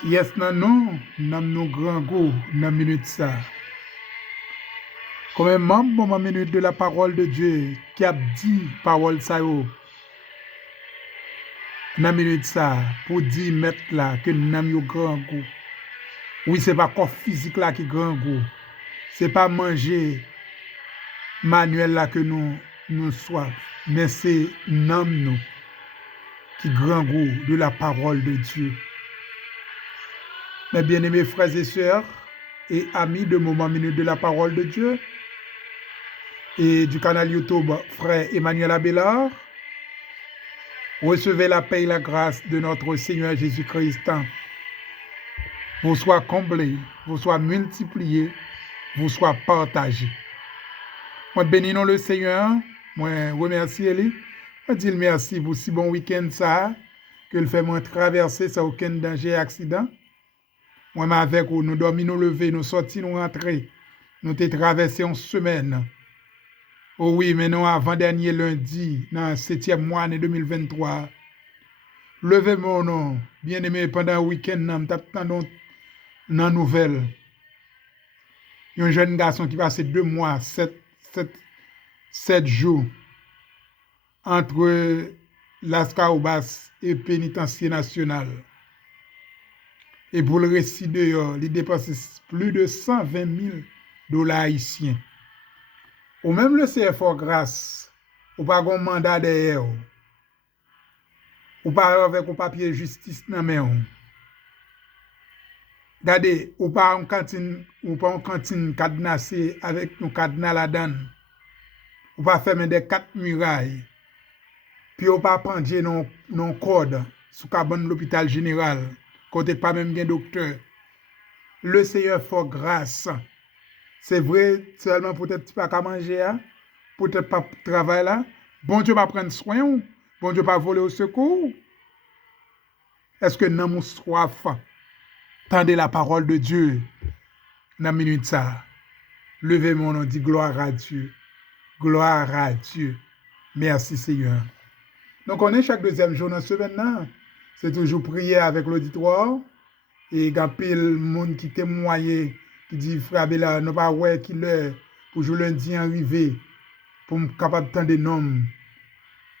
Qui est nan nous, nam nous grand goût, dans minute ça. Comme un membre ma minute de la parole de Dieu qui a dit parole ça yo, dans minute ça, pour dire mettre là que nam yo grand goût. Oui, c'est pas corps physique là qui grand goût. C'est pas manger manuel là que nous soif, mais c'est nam nous qui grand goût de la parole de Dieu. Mes bien-aimés frères et sœurs et amis de Moment Minute de la Parole de Dieu et du canal YouTube Frère Emmanuel Abélard, recevez la paix et la grâce de notre Seigneur Jésus-Christ. Vous soyez comblés, vous soyez multipliés, vous soyez partagés. Moi bénis le Seigneur, moi remercie lui, moi dis merci pour si bon week-end ça, que le fait moi traverser sans aucun danger et accident. Moi, avec vous, nous dormons, nous lever, nous sortir, nous rentrer. Nous avons traversé une semaine. Oh oui, mais non, avant-dernier lundi, dans le 7e mois, année 2023. Levez mon nom, bien-aimé, pendant le week-end, nous avons une nouvelle. Il y a un jeune garçon qui passe 2 mois, 7 jours, entre Las Caobas et Pénitencier National. Et pour le récit dehors, il dépasse plus de 120 000 $ haïtiens. Ou même le CFO grâce, ou pas un mandat derrière, ou pas avec un papier justice dans main. Regardez, ou pas une cantine cadenassée avec un cadenas là-dedans. Ou pas fermer des 4 murailles. Puis ou pas prendre non code sous cabane de l'hôpital général. Côté pas même bien docteur. Le Seigneur faut grâce. C'est vrai, seulement peut-être tu pas qu'à manger, peut-être pas travailler là. Bon Dieu va prendre soin, bon Dieu va voler au secours. Est-ce que nous avons soif? Tendez la parole de Dieu dans la minute ça. Levez mon nom, dit gloire à Dieu. Gloire à Dieu. Merci Seigneur. Donc on est chaque deuxième jour dans la semaine. C'est toujours prier avec l'auditoire. Et il y a pile de monde qui témoigne, qui dit, frère Abélard, nous pas ouais qui l'heure pour jouer lundi arrivé, pour me capable de des noms,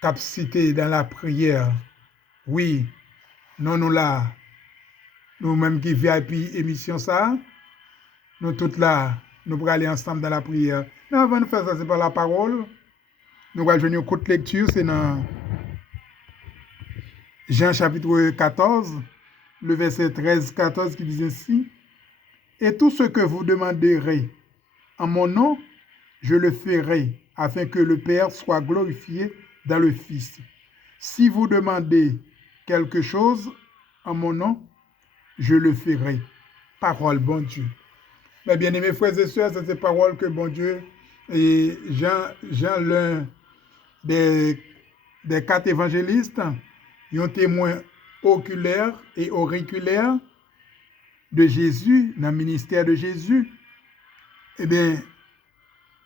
capacité dans la prière. Oui, nous là, nous-mêmes qui VIP émission ça, nous tous là, nous pourrons aller ensemble dans la prière. Mais avant de faire ça, c'est par la parole. Nous allons venir au courte lecture, c'est dans Jean chapitre 14. Le verset 13-14 qui dit ainsi, « Et tout ce que vous demanderez en mon nom, je le ferai, afin que le Père soit glorifié dans le Fils. Si vous demandez quelque chose en mon nom, je le ferai. » Parole, bon Dieu. Mes bien-aimés frères et sœurs, c'est ces paroles que bon Dieu, et Jean l'un des 4 évangélistes, ils ont témoin oculaire et auriculaire de Jésus, dans le ministère de Jésus. Eh bien,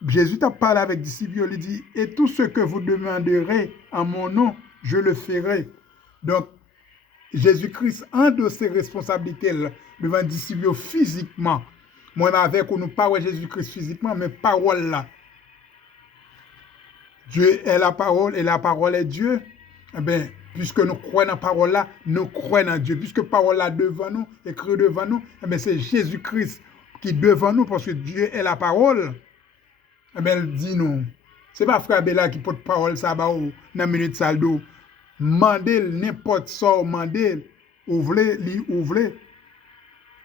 Jésus t'a parlé avec les disciples, il dit, et tout ce que vous demanderez en mon nom, je le ferai. Donc, Jésus-Christ a de ses responsabilités devant les disciples physiquement. Moi, avec nous pas Jésus-Christ physiquement, mais parole là. Dieu est la parole et la parole est Dieu. Eh bien, puisque nous croyons dans la parole là, nous croyons en Dieu. Puisque la parole là devant nous, écrit devant nous, eh bien, c'est Jésus-Christ qui est devant nous parce que Dieu est la parole. Eh bien, il dit nous. Ce n'est pas frère Abélard qui porte parole ça dans la minute saldo. Mandez n'importe ça, mandez, ouvrez.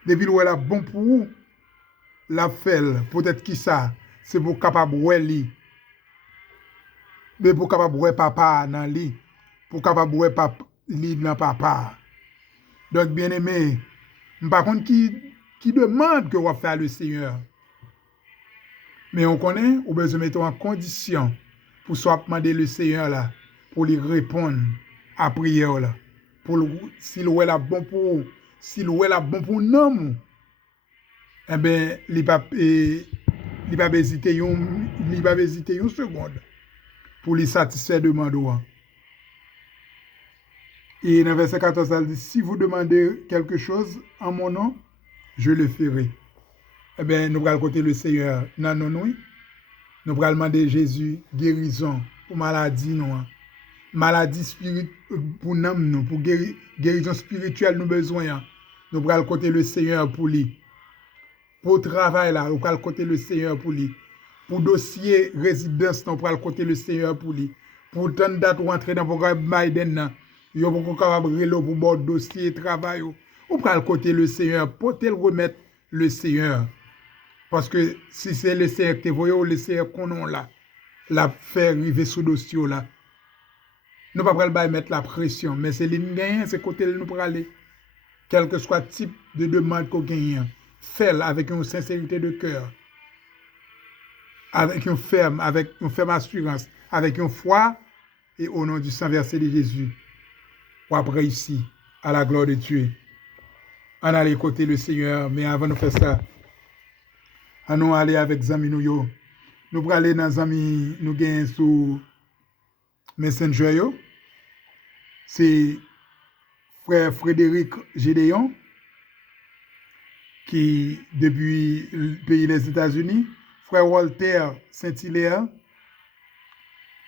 Depuis où elle a bon pour vous, la fait, peut-être qui ça, c'est pour capable de mais pour capable de papa dans lit, pour capable de papa dans papa. Donc, bien aimé, par contre, qui demande que vous faire le Seigneur. Mais on connaît, ou besoin de mettre en condition pour soit demander le Seigneur là, pour lui répondre à prière là. Pour s'il est là bon pour, s'il est là bon pour nous, eh bien, il ne va pas hésiter une seconde pour lui satisfaire demande. Et dans verset 14, elle dit, si vous demandez quelque chose en mon nom, je le ferai. Eh bien, nous allons côté le Seigneur, non, non, oui. Nous allons demander Jésus guérison pour maladie, non. Maladie spirituelle pour nous, pour guérison spirituelle, nous besoin. Nous allons côté le Seigneur pour lui. Pour travail, là, nous allons côté le Seigneur pour lui. Pour dossier résidence, nous allons côté le Seigneur pour lui. Pour tant de dates ou entrer dans le programme Biden, vous êtes capable de pour bon dossier travail. Ou pour le côté le Seigneur, pour te le remettre le Seigneur. Parce que si c'est le Seigneur que tu vois, le Seigneur qu'on a là, la faire arriver sous dossier là. Nous ne pouvons pas mettre la pression, mais c'est l'ingénieur, c'est côté nous pour aller. Quel que soit le type de demande qu'on gagne, fais-le avec une sincérité de cœur, avec une ferme assurance, avec une foi, et au nom du Saint verset de Jésus, pour après ici, à la gloire de Dieu. On allait côté le Seigneur, mais avant de faire ça, on aller avec Zami nous. Nous pour aller dans Zami nous gagnons sur Messenger yo. C'est frère Frédéric Gédéon qui depuis le pays des États-Unis, frère Walter Saint-Hilaire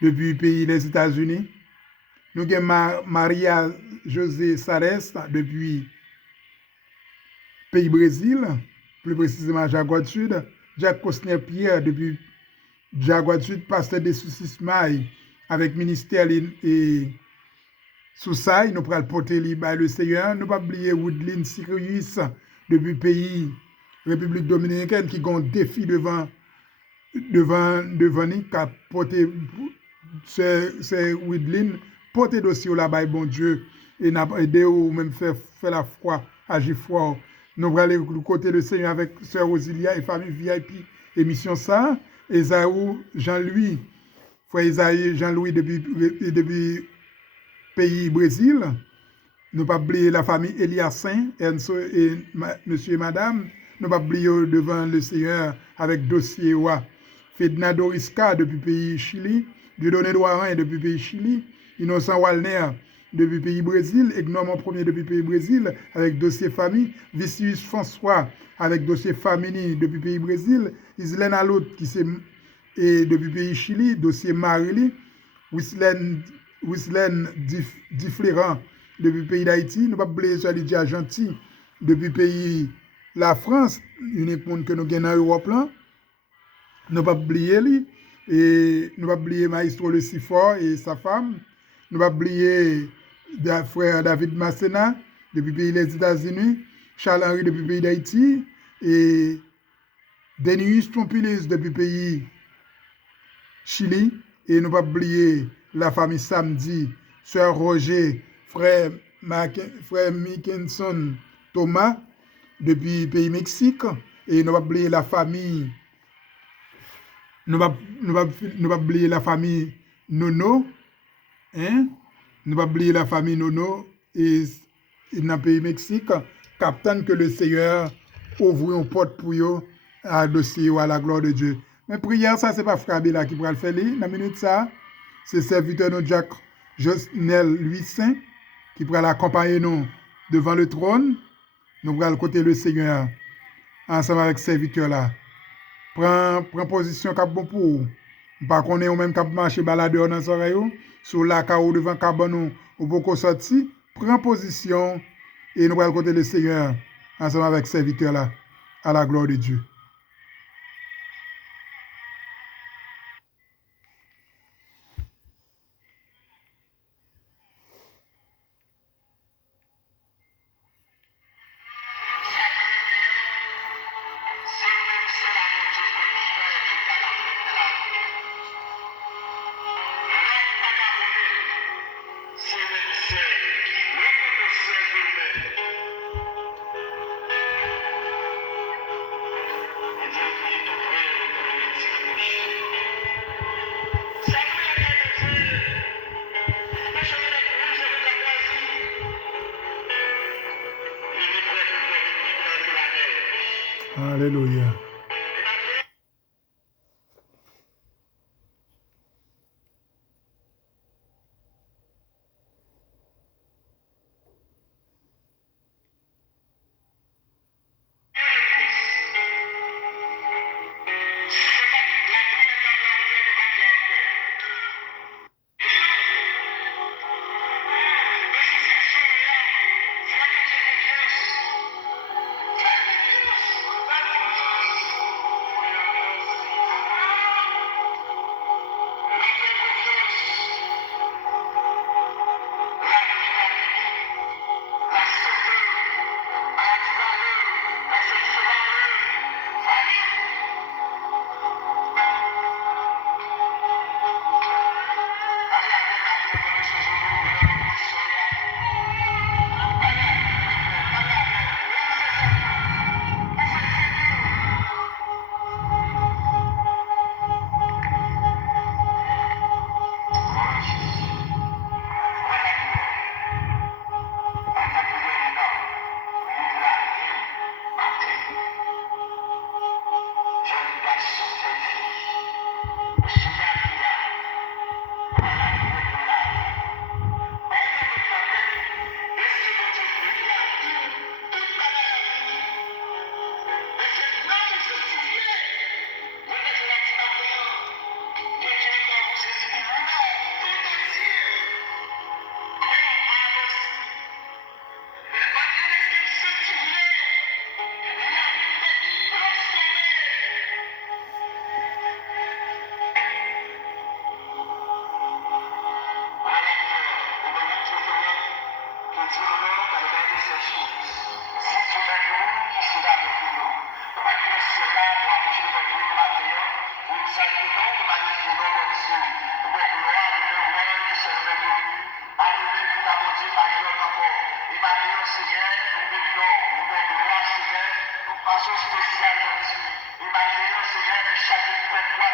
depuis le pays des États-Unis. Nous avons Maria José Sares depuis pays Brésil, plus précisément Jagua Sud. Jacques Cosner Pierre depuis Jagua Sud, pasteur des Soucis-Mailles avec ministère et Soussaï. Nous prenons le porter le Seigneur. Nous ne pas oublier Woodline Sirius depuis le pays République Dominicaine qui a un défi devant nous, qui a porté c'est Woodline, porter dossier là-bas, bon Dieu, et n'a aidé ou même faire la foi, agir foi. Nous allons aller du côté de Seigneur avec Sœur Rosilia et famille VIP, émission ça, Esaü Jean-Louis, frère Esaü Jean-Louis depuis pays Brésil. Nous pas oublier la famille Eliassin, Enso et monsieur et madame. Nous pas oublier devant le Seigneur avec dossier wa. Ferdinand Risca depuis pays Chili, Dieudonné Douarin depuis pays Chili, Innocent Walner depuis pays Brésil, Egnomon Premier depuis pays Brésil avec dossier famille, Vicius François avec dossier famille depuis pays Brésil, Islaine Alot qui c'est depuis pays Chili, dossier Marili, Wislaine Difflérant depuis le pays d'Haïti, nous pas oublier Lydia Gentil depuis le pays la France, unique monde que nous gagnons en Europe là. Nous pas oublier lui et nous pas oublier Maestro Le Sifor et sa femme. Nous pas oublier frère David Massena depuis le pays des États-Unis, Charles Henry depuis le pays d'Haïti et Denis Trompilis depuis le pays Chili et nous pas oublier la famille Samedi, Sœur Roger, frère Mickinson Thomas depuis le pays Mexique et nous pas oublier la famille nous pas oublier la famille Nono, hein? Nous pas oublier la famille Nono et dans le pays Mexique, captain que le Seigneur ouvre une porte pour eux à dossier ou à la gloire de Dieu. Mais prière, ça, c'est pas Frère Béla qui pourra le faire. Dans la minute, ça, c'est serviteur de Jacques Josnel Louis Saint qui pourra l'accompagner nous devant le trône. Nous pourrons le côté le Seigneur ensemble avec serviteur là. Prends position cap bon pour vous. Pas qu'on est au même cap marcher baladeur dans oreille sur la ou devant cabanon ou beaucoup sorti, prends position et nous allons côté le Seigneur ensemble avec serviteur là à la gloire de Dieu. Alléluia. Si Dieu est nous, qui sera avec nous? Parce que cela doit approcher de notre vie matin, pour exalter non, pour magnifier non, mon Dieu. Pour gloire, de gloire, qui se lève nous. Arriver pour ta beauté, par notre encore. Et maintenant, Seigneur, nous bénissons, nous donnons gloire, Seigneur, nous passons spécial, mon Dieu. Et maintenant, Seigneur, de chaque peuple,